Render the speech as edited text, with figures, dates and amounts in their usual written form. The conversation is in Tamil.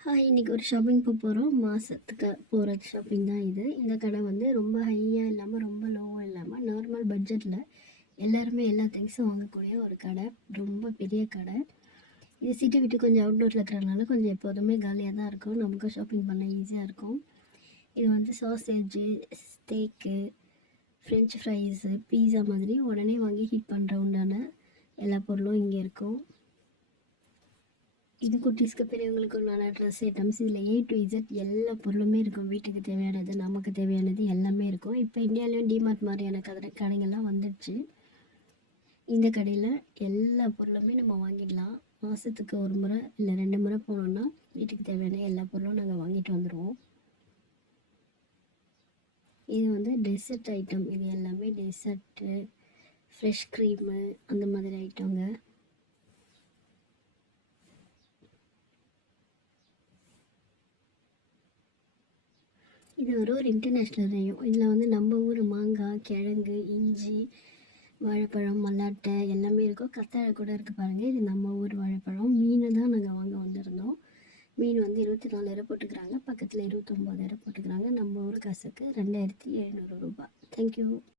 இன்றைக்கி ஒரு ஷாப்பிங் போகிறோம். மாதத்துக்கு போகிற ஷாப்பிங் தான் இது. இந்த கடை வந்து ரொம்ப ஹையாக இல்லாமல் ரொம்ப லோவாக இல்லாமல் நார்மல் பட்ஜெட்டில் எல்லாருமே எல்லா திங்ஸும் வாங்கக்கூடிய ஒரு கடை. ரொம்ப பெரிய கடை. இது சிட்டி விட்டு கொஞ்சம் அவுட்டோரில் இருக்கிறதுனால கொஞ்சம் எப்போதுமே காலியாக தான் இருக்கும். நமக்கு ஷாப்பிங் பண்ண ஈஸியாக இருக்கும். இது வந்து சாசேஜு, ஸ்டேக்கு, ஃப்ரெஞ்ச் ஃப்ரைஸு, பீஸா மாதிரி உடனே வாங்கி ஹீட் பண்ணுற உண்டான எல்லா பொருளும் இங்கே இருக்கும். இது குட்டீஸ்க்கு பெரியவங்களுக்கு உண்டான ட்ரெஸ் ஐட்டம்ஸ். இதில் A to Z எல்லா பொருளுமே இருக்கும். வீட்டுக்கு தேவையானது, நமக்கு தேவையானது எல்லாமே இருக்கும். இப்போ இந்தியாவிலையும் டிமார்ட் மாதிரியான கடைகள்லாம் வந்துடுச்சு. இந்த கடையில் எல்லா பொருளுமே நம்ம வாங்கிடலாம். மாதத்துக்கு ஒரு முறை இல்லை 2 முறை போனோம்னா வீட்டுக்கு தேவையான எல்லா பொருளும் நாங்கள் வாங்கிட்டு வந்துடுவோம். இது வந்து டெசர்ட் ஐட்டம். இது எல்லாமே டெசர்ட்டு, ஃப்ரெஷ் க்ரீமு அந்த மாதிரி ஐட்டங்க. இது ஒரு இன்டர்நேஷ்னல் ரேயும். இதில் வந்து நம்ம ஊர் மாங்காய், கிழங்கு, இஞ்சி, வாழைப்பழம், மல்லாட்டை எல்லாமே இருக்கும். கத்தாழை கூட இருக்குது பாருங்கள். இது நம்ம ஊர் வாழைப்பழம். மீன் தான் நாங்கள் வாங்க வந்திருந்தோம். மீன் வந்து 24,000 போட்டுக்கிறாங்க. பக்கத்தில் 29,000 போட்டுக்கிறாங்க. நம்ம ஊர் காசுக்கு 2,700 ரூபாய். தேங்க்யூ.